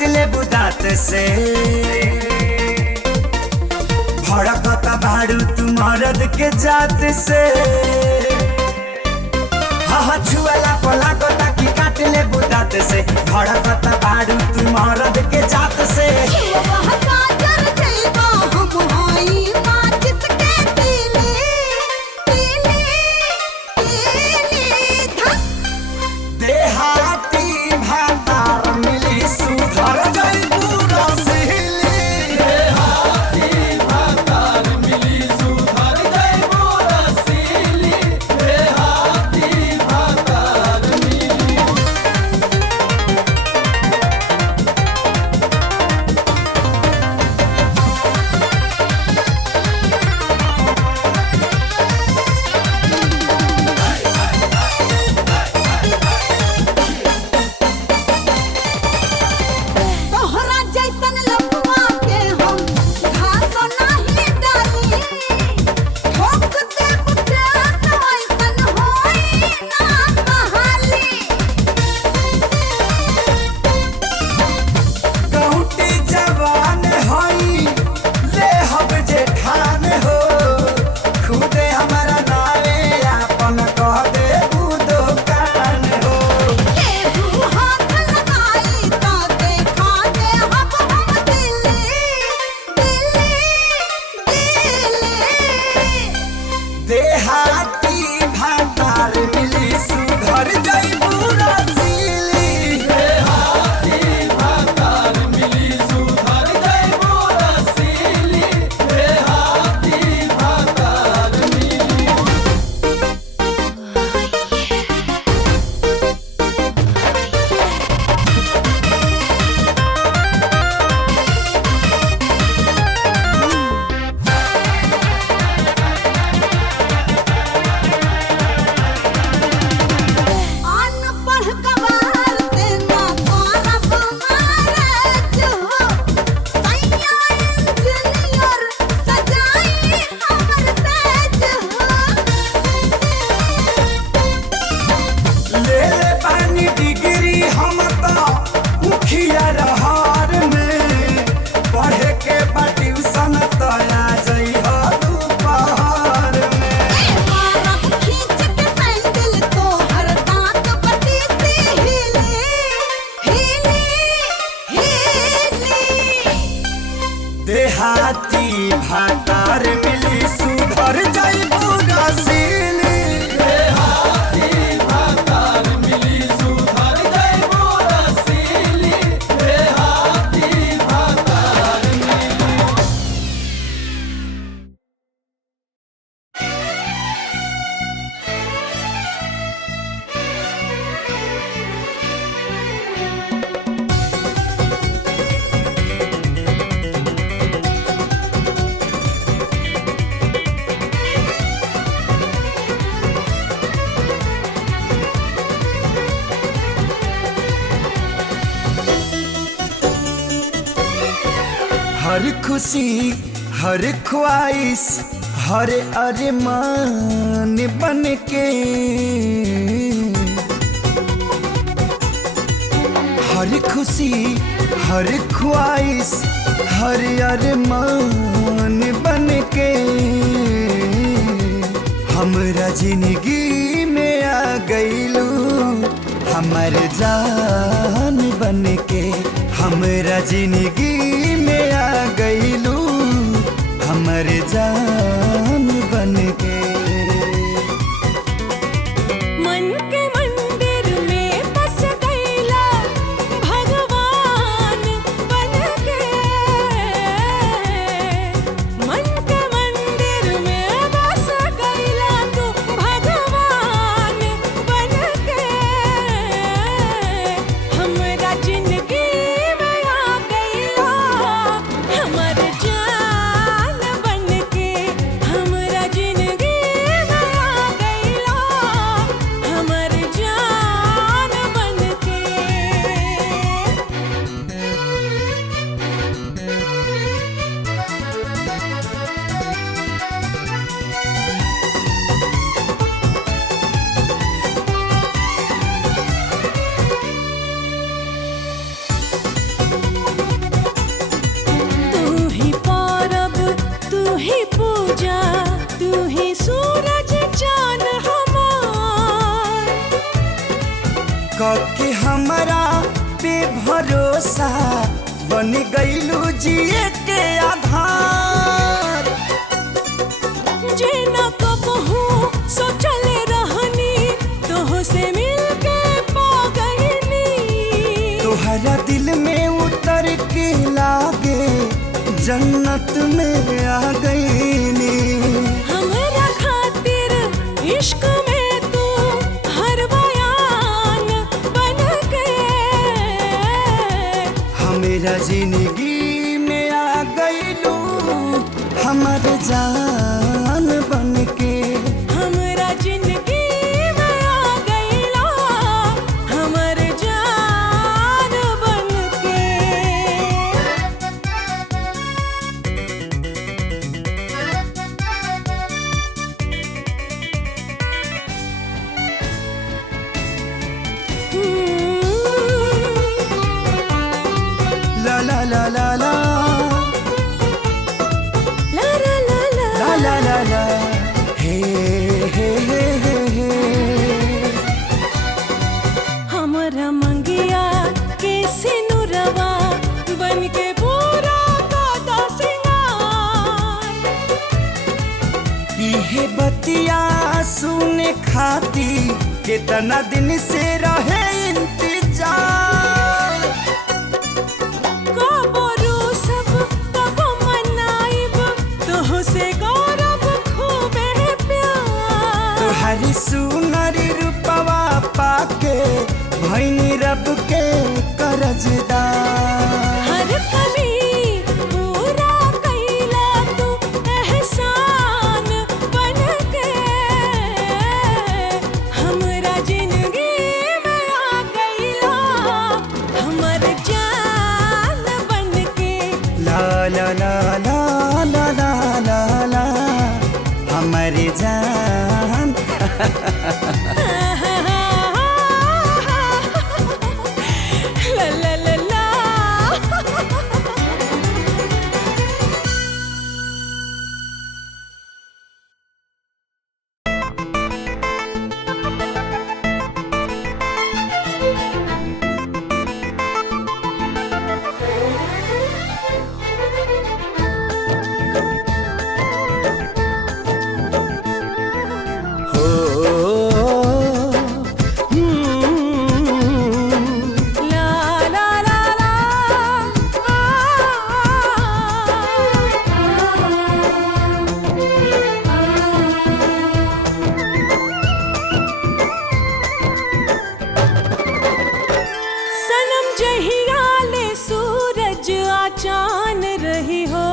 काट ले बुदात से भड़कता बारू तू मरद के जात से हाँ छुअला पला गोता की काट ले बुदात से भड़कता बारू तू मरद के जात से देहाती भातार मिली सुधर जाइबू रसीली देहाती भातार मिली सुधर जाइबू रसीली देहाती भातार मिली। हर खुशी हर ख्वाहिश हर अरमान बन के हर खुशी हर ख्वाहिश हर अरमान बन के हमरा जिंदगी में आ गइलू हमर जान बन के हमरा जिंदगी में आ गइलू हमर जान बन के। मन के मंदिर में बस गइला भगवान बन के मन के मंदिर में बस गइला तू भगवान बन के हमरा जिंदगी में आ गइला हमर जान बन के कके हमरा पे भरोसा बन गईलू जिए के आधार। जे न कबहू सोचले रहनी तोह से मिलके पा गईनी। तोहरा दिल में उतर के लागे जन्नत में आ गईनी। हमरा खातिर इश्क में तू हर बयान बन के मेरा जिंदगी में आ गईलू हमर जान बन के। हमरा जिंदगी में आ गईला हमर जान बन के। ला ला ला ला ला ला ला ला ला ला ला ला ला हे हे हे हे हे। हमरा मंगिया के सिनुरवा बन के पूरा दादा सिंगार। इहे बतिया सुने खाती कितना दिन से रहे इंतजार। कबो रूसब कबो मनाइब तोह से गौरव खूबे प्यार। तोहरी सुनरी रूपवा पाके भैनी रब के कर्जदार। हर कमी पूरा कैला तू एहसान बन के। हमरा जिंदगी में आ गईला हमर जान बन के। ला ला ला ला ला ला ला ला हमारी जान। ला ला ला ला। हो ला ला ला ला सनम जहिया ले सूरज आ चान रही हो।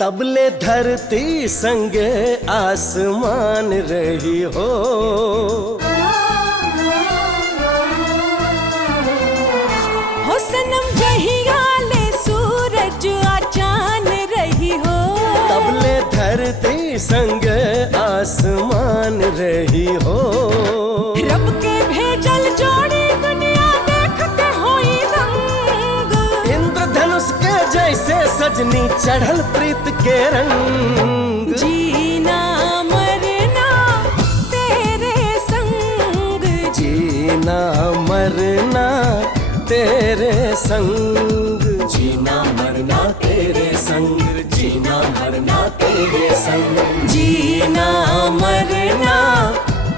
तबले धरती संगे आसमान रही हो। हो सनम जहिया ले सूरज आ चान रही हो। तबले धरती संगे आसमान रही हो। रब के भेजल जोड़ी दुनिया देखते होई रंग। इंद्रधनुष के जैसे सजनी चढ़ल प्रीत के रंग। जीना मरना तेरे संग। जीना मरना तेरे संग। जीना मरना तेरे संग। जीना मरना तेरे संग। जीना मरना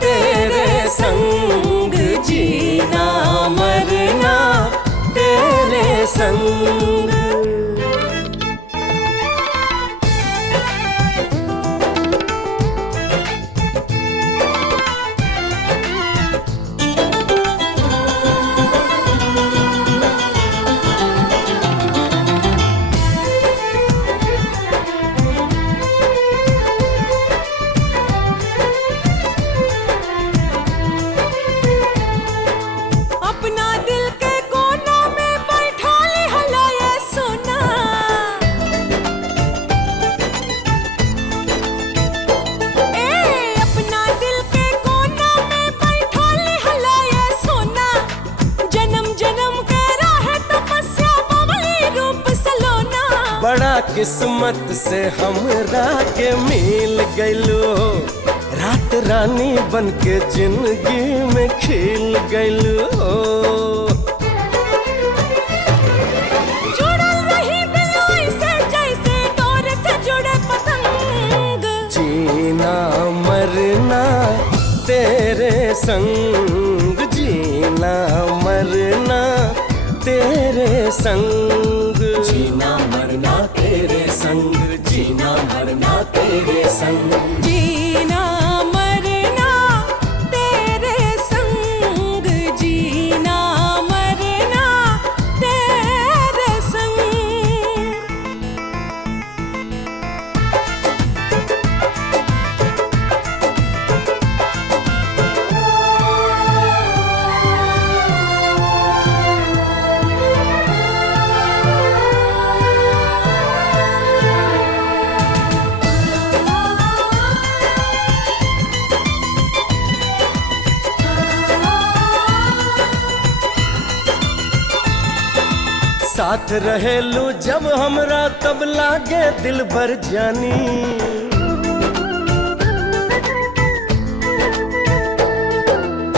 तेरे संग। जीना मरना तेरे संग। अपना दिल के कोना में बैठा ले हला ये सोना। अपना दिल के कोना में बैठा ले हला ये सोना। जन्म जन्म के राह तपस्या बवली रूप सलोना। बड़ा किस्मत से हमरा के मिल गइलो। रानी बन के जिंदगी में खिल गइल हो। जुड़ल रही दिल ऐसे जैसे डोर से जुड़े पतंग। जीना मरना तेरे संग, जीना मरना तेरे संग, जीना मरना तेरे संग, जीना मरना तेरे संग, जीना मरना तेरे संग, जीना मरना तेरे संग। साथ रहेलू जब हमरा तब लागे दिल भर जानी।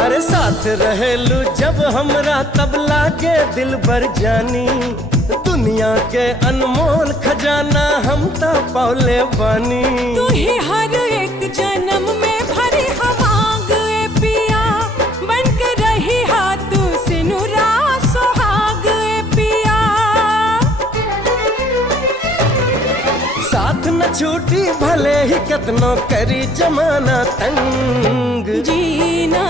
अरे साथ रहेलू जब हमरा तब लागे दिल भर जानी। दुनिया के अनमोल खजाना हम ता पौले बानी। तू ही हर एक जन्म में भरी हमांग ए पिया, बन के रही हाथ सिनुरा सुहाग ए पिया। साथ न छूटी भले ही कितनो करी जमाना तंग। जीना